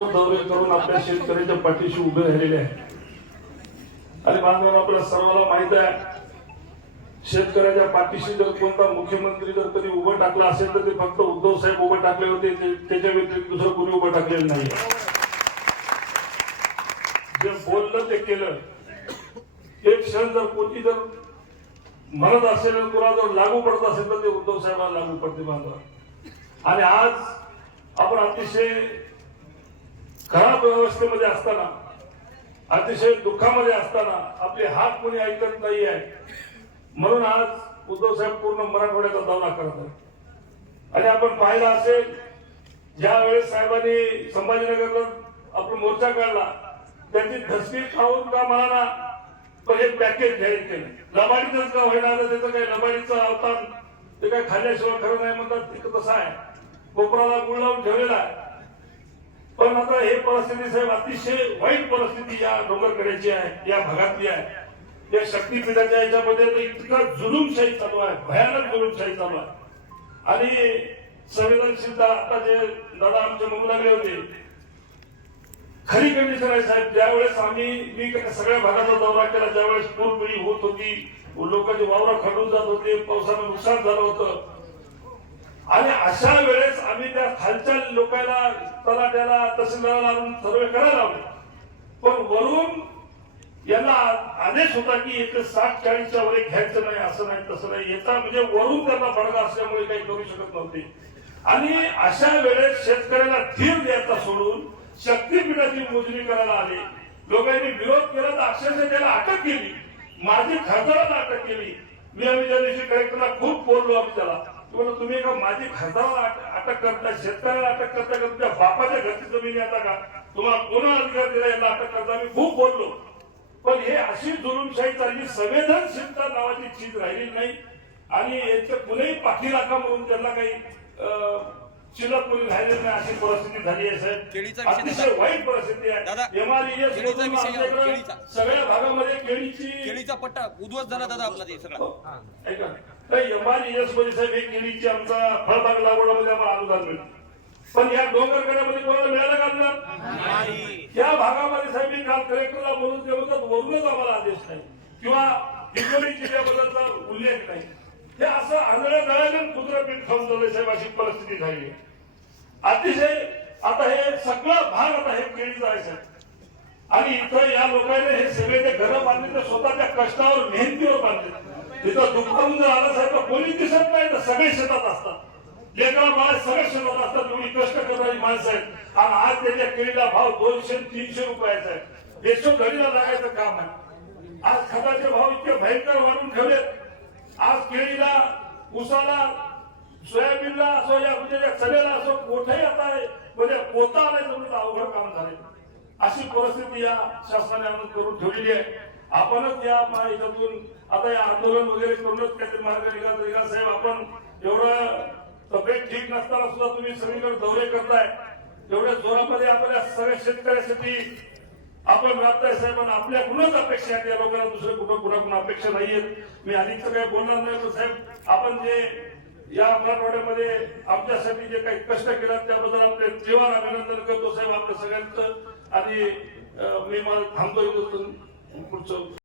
दौरे करून आपल्या शेतकऱ्याच्या पाठीशी उभे राहिलेले आहेत। आणि बांधवांना आपल्या सर्वांना माहित आहे, शेतकऱ्याच्या पाठीशी जर कोणता मुख्यमंत्री जर कधी उभं टाकला असेल तर ते फक्त उद्धव साहेब उभे टाकले होते, त्याच्या व्यतिरिक्त दुसरं कोणी उभं टाकलेलं नाही। जे बोललं ते केलं। एक क्षण जर कोणी जर म्हणत असेल कोणा जर लागू पडत असेल तर ते उद्धव साहेबांना लागू पडते बांधवा। आणि आज आपण अतिशय खराब व्यवस्थेमध्ये असताना, अतिशय दुःखामध्ये असताना आपले हात कोणी ऐकत नाही आहे, म्हणून आज उद्धव साहेब पूर्ण मराठवाड्याचा दौरा करत आहेत। आणि आपण पाहिलं असेल, ज्या वेळेस साहेबांनी संभाजीनगरला आपण मोर्चा काढला, त्यांची धसकी खाऊन का म्हणा पण एक पॅकेज जाहीर केलं। लबाडीच का होईना, त्याचं काही लबाडीचं अवतार ते काय खाल्ल्याशिवाय खरं नाही म्हणतात, ते कसं आहे, कोपराला गुळ लावून ठेवलेला आहे। पण आता हे परिस्थिती साहेब अतिशय वाईट परिस्थिती या डोंगरकड्याची आहे, या भागातली आहे। या शक्तीपीठाच्या याच्यामध्ये इतका जुलूमशाही चालू आहे, भयानक जुलूमशाही चालू आहे। आणि संवेदनशीलता आता जे दादा आमचे म्हणू लागले होते, खरी कंडिशन आहे साहेब। ज्यावेळेस मी सगळ्या भागाचा दौरा केला, ज्यावेळेस पूरपिढी होत होती, लोकांचे वावर खडून जात होते, पावसानं नुकसान झालं होतं, आणि अशा वेळेस आम्ही त्या खालच्या लोकांना, तलाट्याला, तहसीलदाराला सर्वे करायला लावले। पण वरून यांना आदेश होता की 60-40च्या वर घ्यायचं नाही, असं नाही तसं नाही, याचा म्हणजे वरून त्यांना बडगा असल्यामुळे काही करू शकत नव्हते। आणि अशा वेळेस शेतकऱ्याला धीर द्यायचा सोडून शक्तीपीठाची मोजणी करायला आले। लोकांनी विरोध केला तर अक्षरशः त्याला अटक केली, माझी खासदाराला अटक केली। आम्ही त्या दिवशी कलेक्टरला खूप बोललो, आम्ही त्याला तुम्ही एका माझी खासदाराला अटक करता, शेतकऱ्याला अटक करता का, तुमच्या बापाच्या घरची जमीन आता का, तुम्हाला कोणा अधिकार दिला याला अटक करता, आम्ही खूप बोललो। पण हे अशी जुलूमशाही चालली, संवेदनशीलता नावाची चीज राहिली नाही। आणि याच्या कुणीही पाठीराखा म्हणून त्यांना काही शिल्लक कोणी राहिले नाही, अशी परिस्थिती झाली आहे साहेब। अतिशय वाईट परिस्थिती आहे। एमआरईएस सगळ्या भागामध्ये केळीचा पट्टा उद्ध्वस्त झाला दादा आपला ते सगळा। ऐका, एमआरईएस मध्ये साहेब एक केळीची आमचा फळबाग लागवडामध्ये आम्हाला अनुदान मिळतं, पण या डोंगरकड्यामध्ये कोणाला मिळालं का अनुदान? या भागामध्ये साहेब मी काल कलेक्टरला बोलून ते म्हणतात वरूनच आम्हाला आदेश नाही किंवा हिंगोली जिल्ह्याबद्दलचा उल्लेख नाही। हे असं आंधळ्या दळ्यानं कुत्रपीठ खाऊन झालंय साहेब, अशी परिस्थिती झाली आहे। अतिशय आता हे सगळं भाग आता हे केळीचा आहे साहेब। आणि इथं या लोकांनी हे सगळे घरं बांधले तर स्वतःच्या कष्टावर, मेहनतीवर बांधले। तिथं दुःखावून जर आलं साहेब तर कोणी दिसत नाही, तर सगळे शेतात असतात, लेकरा बाळ सगळे शेतात असतात, एवढी कष्ट करणारी माणसं आहेत। आणि आज त्याच्या केळीला भाव 200-300 रुपयाचा आहे, देशोधडीला लागायचं काम आहे। आज खताचे भाव इतके भयंकर वाढून ठेवलेत। आज केळीला, उसाला, सोयाबीनला असो, या म्हणजे चण्याला असो, मोठे आता म्हणजे पोता आणायचं अवघड काम झाले। अशी परिस्थिती या शासनाने आणून करून ठेवलेली आहे। आपणच या याच्यातून आता या आंदोलन वगैरे करूनच काहीतरी मार्ग निघा साहेब। आपण एवढं तब्येत ठीक नसताना सुद्धा तुम्ही सगळीकडे दौरे करताय, एवढ्या जोरामध्ये आपल्या सगळ्या शेतकऱ्यासाठी आपण राबताय साहेब। आणि आपल्याकडूनच अपेक्षा आहेत, या लोकांना दुसरे कुणाकडून अपेक्षा नाहीयेत। मी अधिकचं काही बोलणार नाही, पण साहेब आपण जे या मराठवाड्यामध्ये आमच्यासाठी जे काही कष्ट केलं त्याबद्दल आपले जीवन अभिनंदन करतो साहेब आपल्या सगळ्यांचं। आणि मी मला थांबतो पुढचं